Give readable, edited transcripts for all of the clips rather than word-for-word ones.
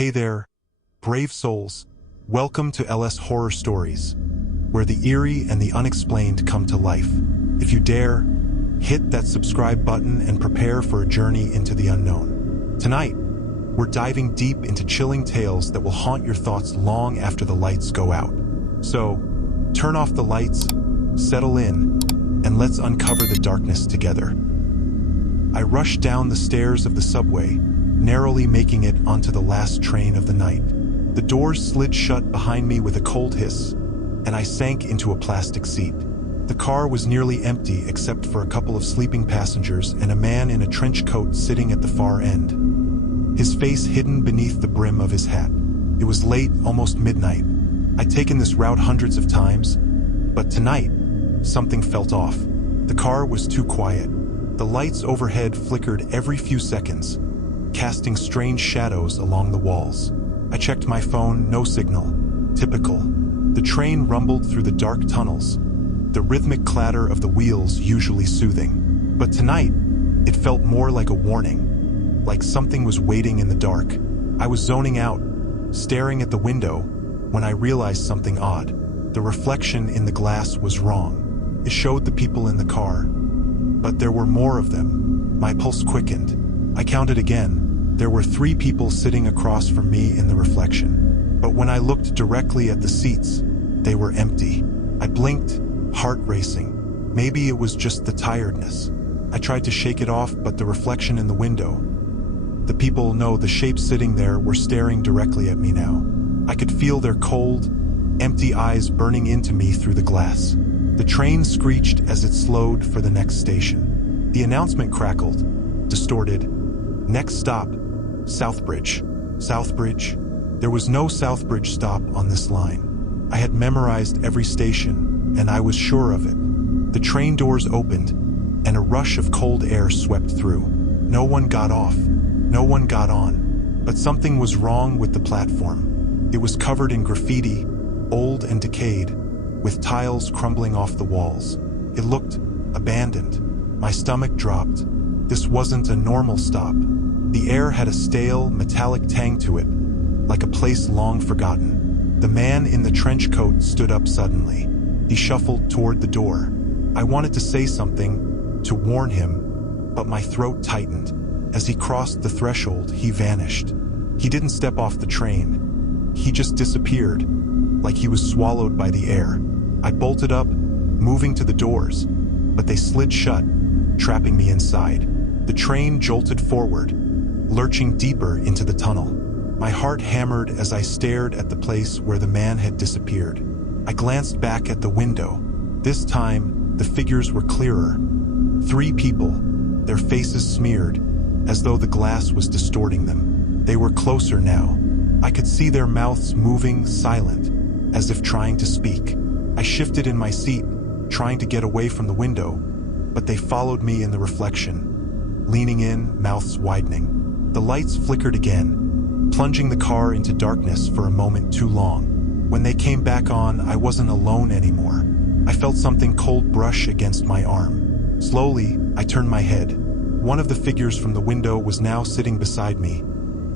Hey there, brave souls. Welcome to LS Horror Stories, where the eerie and the unexplained come to life. If you dare, hit that subscribe button and prepare for a journey into the unknown. Tonight, we're diving deep into chilling tales that will haunt your thoughts long after the lights go out. So, turn off the lights, settle in, and let's uncover the darkness together. I rushed down the stairs of the subway, narrowly making it onto the last train of the night. The doors slid shut behind me with a cold hiss, and I sank into a plastic seat. The car was nearly empty except for a couple of sleeping passengers and a man in a trench coat sitting at the far end, his face hidden beneath the brim of his hat. It was late, almost midnight. I'd taken this route hundreds of times, but tonight, something felt off. The car was too quiet. The lights overhead flickered every few seconds, casting strange shadows along the walls. I checked my phone, no signal. Typical. The train rumbled through the dark tunnels, the rhythmic clatter of the wheels usually soothing. But tonight, it felt more like a warning, like something was waiting in the dark. I was zoning out, staring at the window, when I realized something odd. The reflection in the glass was wrong. It showed the people in the car, but there were more of them. My pulse quickened. I counted again. There were 3 people sitting across from me in the reflection. But when I looked directly at the seats, they were empty. I blinked, heart racing. Maybe it was just the tiredness. I tried to shake it off, but the reflection in the window, the people, no, the shapes sitting there were staring directly at me now. I could feel their cold, empty eyes burning into me through the glass. The train screeched as it slowed for the next station. The announcement crackled, distorted. Next stop, Southbridge. Southbridge. There was no Southbridge stop on this line. I had memorized every station, and I was sure of it. The train doors opened, and a rush of cold air swept through. No one got off. No one got on. But something was wrong with the platform. It was covered in graffiti, old and decayed, with tiles crumbling off the walls. It looked abandoned. My stomach dropped. This wasn't a normal stop. The air had a stale, metallic tang to it, like a place long forgotten. The man in the trench coat stood up suddenly. He shuffled toward the door. I wanted to say something, to warn him, but my throat tightened. As he crossed the threshold, he vanished. He didn't step off the train. He just disappeared, like he was swallowed by the air. I bolted up, moving to the doors, but they slid shut, trapping me inside. The train jolted forward, lurching deeper into the tunnel. My heart hammered as I stared at the place where the man had disappeared. I glanced back at the window. This time, the figures were clearer. 3 people, their faces smeared, as though the glass was distorting them. They were closer now. I could see their mouths moving, silent, as if trying to speak. I shifted in my seat, trying to get away from the window, but they followed me in the reflection, leaning in, mouths widening. The lights flickered again, plunging the car into darkness for a moment too long. When they came back on, I wasn't alone anymore. I felt something cold brush against my arm. Slowly, I turned my head. One of the figures from the window was now sitting beside me,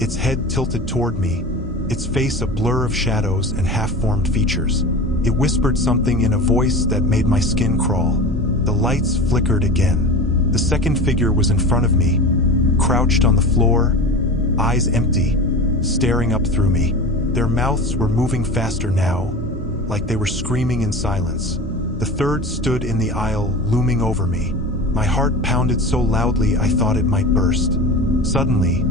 its head tilted toward me, its face a blur of shadows and half-formed features. It whispered something in a voice that made my skin crawl. The lights flickered again. The second figure was in front of me, crouched on the floor, eyes empty, staring up through me. Their mouths were moving faster now, like they were screaming in silence. The third stood in the aisle, looming over me. My heart pounded so loudly I thought it might burst. Suddenly,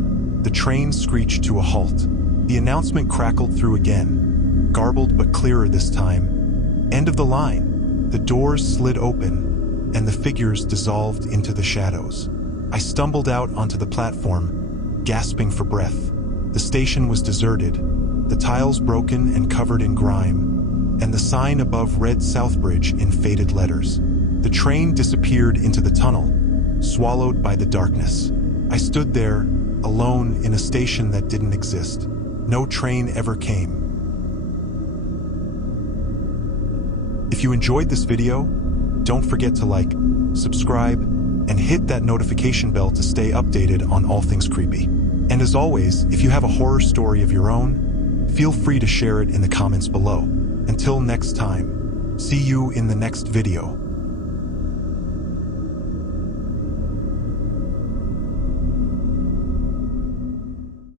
the train screeched to a halt. The announcement crackled through again, garbled but clearer this time. End of the line. The doors slid open, and the figures dissolved into the shadows. I stumbled out onto the platform, gasping for breath. The station was deserted, the tiles broken and covered in grime, and the sign above read Southbridge in faded letters. The train disappeared into the tunnel, swallowed by the darkness. I stood there, alone in a station that didn't exist. No train ever came. If you enjoyed this video, don't forget to like, subscribe, and hit that notification bell to stay updated on all things creepy. And as always, if you have a horror story of your own, feel free to share it in the comments below. Until next time, see you in the next video.